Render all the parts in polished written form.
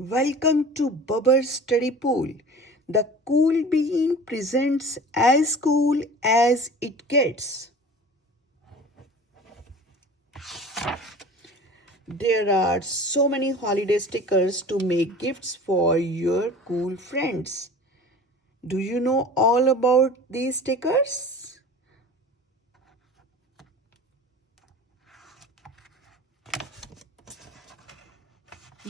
Welcome to Bubber Study Pool. The cool bean presents as cool as it gets. There are so many holiday stickers to make gifts for your cool friends. Do you know all about these stickers?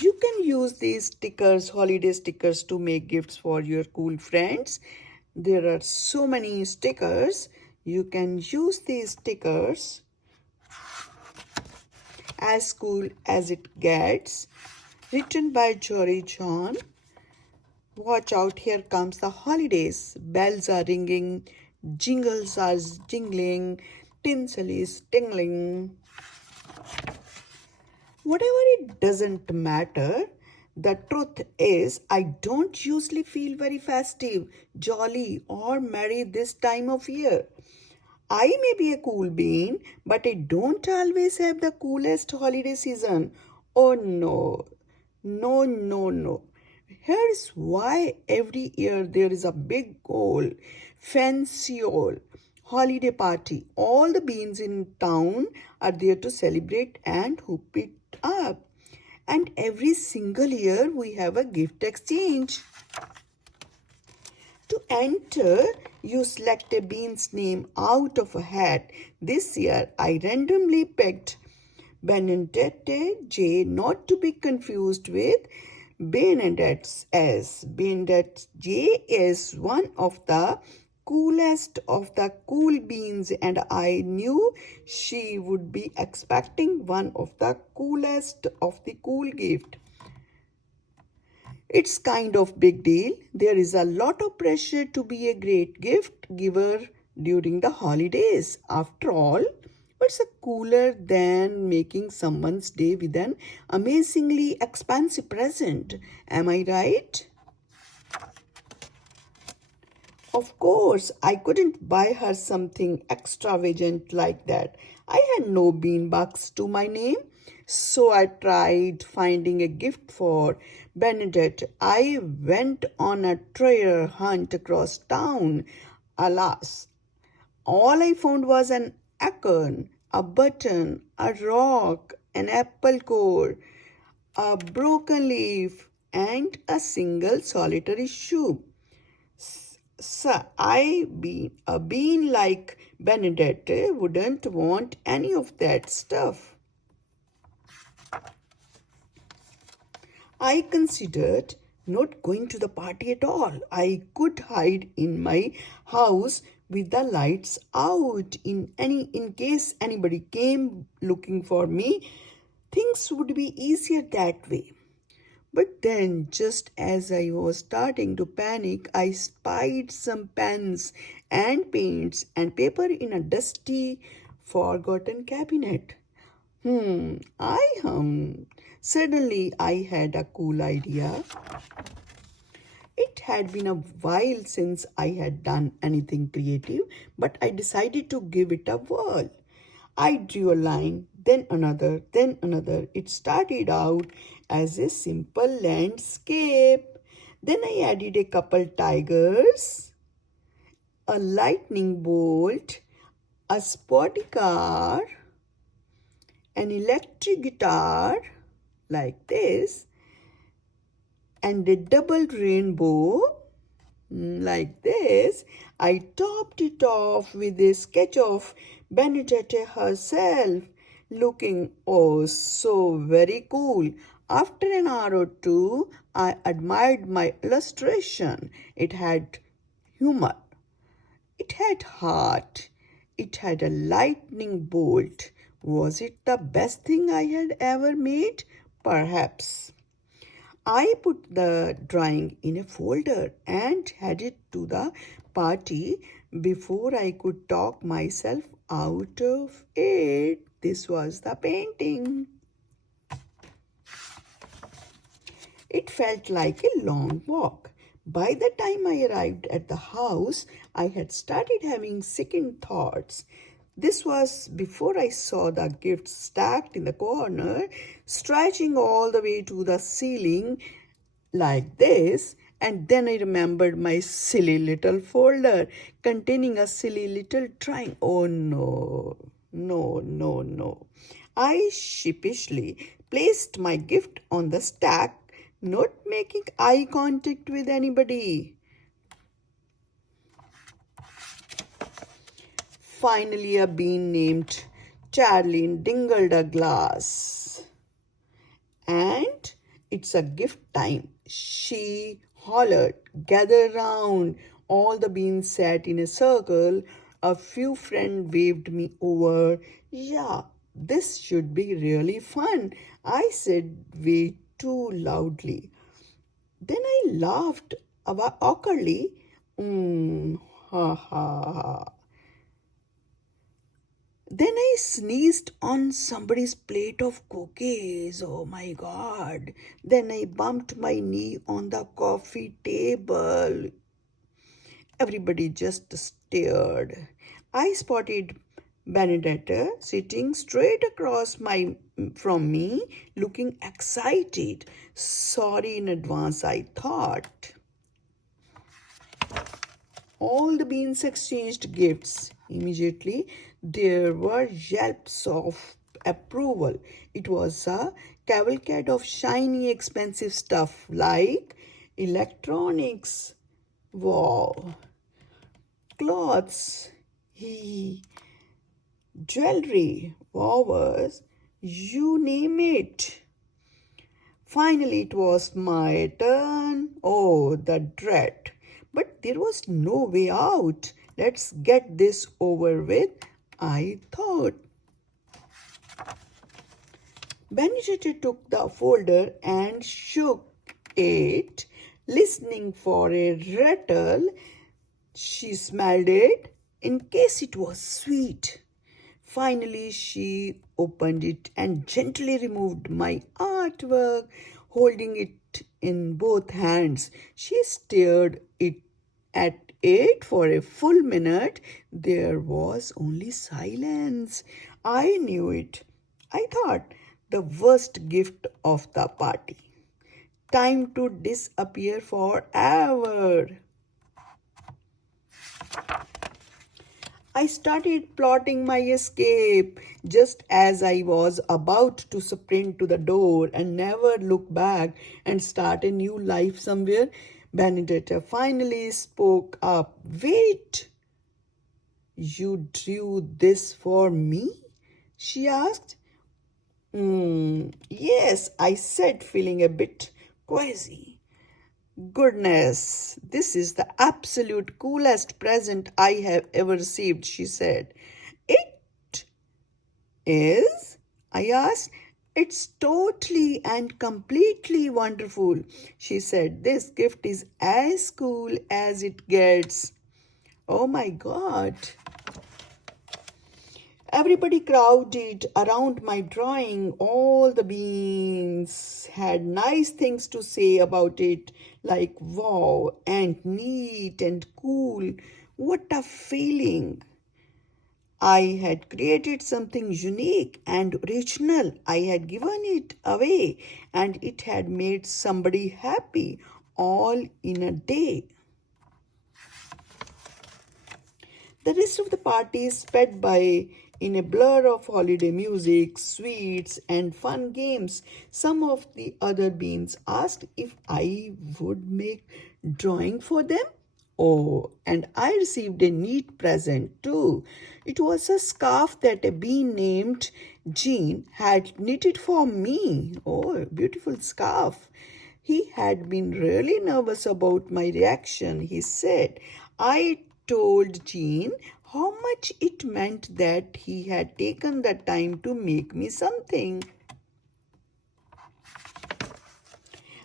You can use these stickers, holiday stickers, to make gifts for your cool friends. There are so many stickers. You can use these stickers as cool as it gets. Written by Jory John. Watch out, here comes the holidays. Bells are ringing, jingles are jingling, tinsel is tingling. Whatever, it doesn't matter. The truth is, I don't usually feel very festive, jolly, or merry this time of year. I may be a cool bean, but I don't always have the coolest holiday season. Oh no, no. Here's why every year there is a big old, fancy old holiday party. All the beans in town are there to celebrate and hoop it up. And every single year we have a gift exchange. To enter, you select a bean's name out of a hat. This year, I randomly picked Benedette J, not to be confused with Benedette's S. Benedette J is one of the coolest of the cool beans, and I knew she would be expecting one of the coolest of the cool gift. It's kind of big deal. There is a lot of pressure to be a great gift giver during the holidays. After all, what's a cooler than making someone's day with an amazingly expensive present? Am I right? Of course, I couldn't buy her something extravagant like that. I had no beanbags to my name, so I tried finding a gift for Bernadette. I went on a treasure hunt across town. Alas, all I found was an acorn, a button, a rock, an apple core, a broken leaf, and a single solitary shoe. So a bean like Benedette wouldn't want any of that stuff. I considered not going to the party at all. I could hide in my house with the lights out in case anybody came looking for me. Things would be easier that way. But then, just as I was starting to panic, I spied some pens and paints and paper in a dusty, forgotten cabinet. I hummed. Suddenly, I had a cool idea. It had been a while since I had done anything creative, but I decided to give it a whirl. I drew a line, then another, then another. It started out as a simple landscape. Then I added a couple tigers, a lightning bolt, a sporty car, an electric guitar like this, and a double rainbow like this. I topped it off with a sketch of Benedette herself, looking oh so very cool. After an hour or two, I admired my illustration. It had humor, it had heart, it had a lightning bolt. Was it the best thing I had ever made? Perhaps. I put the drawing in a folder and headed to the party before I could talk myself out of it. This was the painting. It felt like a long walk. By the time I arrived at the house, I had started having second thoughts. This was before I saw the gifts stacked in the corner, stretching all the way to the ceiling. like this. And then I remembered my silly little folder containing a silly little drawing. Oh no, no, no, no. I sheepishly placed my gift on the stack, not making eye contact with anybody. Finally, a bean named Charlene dingled a glass. And it's a gift time, she hollered. Gather round. All the beans sat in a circle. A few friends waved me over. Yeah, this should be really fun, I said way too loudly. Then I laughed awkwardly. Ha ha ha. Then I sneezed on somebody's plate of cookies. Oh my god. Then I bumped my knee on the coffee table. Everybody just stared. I spotted Benedetta sitting straight across from me, looking excited. Sorry in advance, I thought. All the beans exchanged gifts. Immediately, there were yelps of approval. It was a cavalcade of shiny, expensive stuff like electronics, wow, clothes, he, jewelry, wowers, you name it. Finally, it was my turn. Oh, the dread. But there was no way out. Let's get this over with, I thought. Benedetta took the folder and shook it, listening for a rattle. She smelled it in case it was sweet. Finally, she opened it and gently removed my artwork, holding it in both hands. She stared at it for a full minute. There was only silence. I knew it. I thought, the worst gift of the party. Time to disappear forever. I started plotting my escape just as I was about to sprint to the door and never look back and start a new life somewhere. Benedetta finally spoke up. Wait, you drew this for me? She asked. Yes, I said, feeling a bit queasy. Goodness, this is the absolute coolest present I have ever received, she said. It is? I asked. It's totally and completely wonderful, she said. This gift is as cool as it gets. Oh my God. Everybody crowded around my drawing. All the beans had nice things to say about it, like wow and neat and cool. What a feeling! I had created something unique and original. I had given it away and it had made somebody happy all in a day. The rest of the party sped by in a blur of holiday music, sweets, and fun games. Some of the other beans asked if I would make drawing for them. Oh, and I received a neat present too. It was a scarf that a bean named Jean had knitted for me. Oh, a beautiful scarf. He had been really nervous about my reaction, he said. I told Jean how much it meant that he had taken the time to make me something.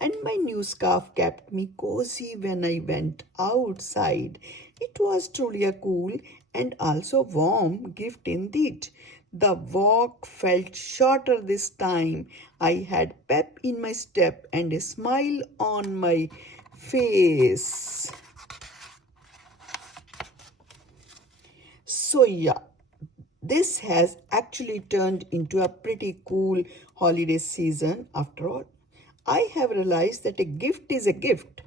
And my new scarf kept me cozy when I went outside. It was truly a cool and also warm gift indeed. The walk felt shorter this time. I had pep in my step and a smile on my face. So, yeah, this has actually turned into a pretty cool holiday season after all. I have realized that a gift is a gift,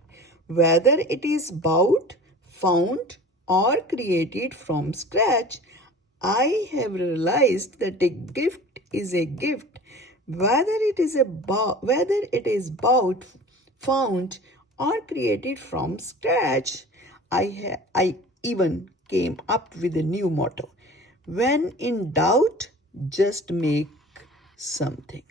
whether it is bought, found, or created from scratch. I have realized that a gift is a gift, whether it is bought, found, or created from scratch. I even came up with a new motto: when in doubt, just make something.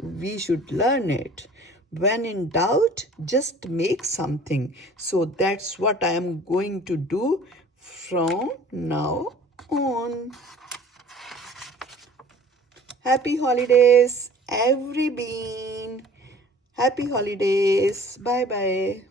We should learn it. When in doubt, just make something. So that's what I am going to do from now on. Happy holidays, every bean. Happy holidays. Bye bye.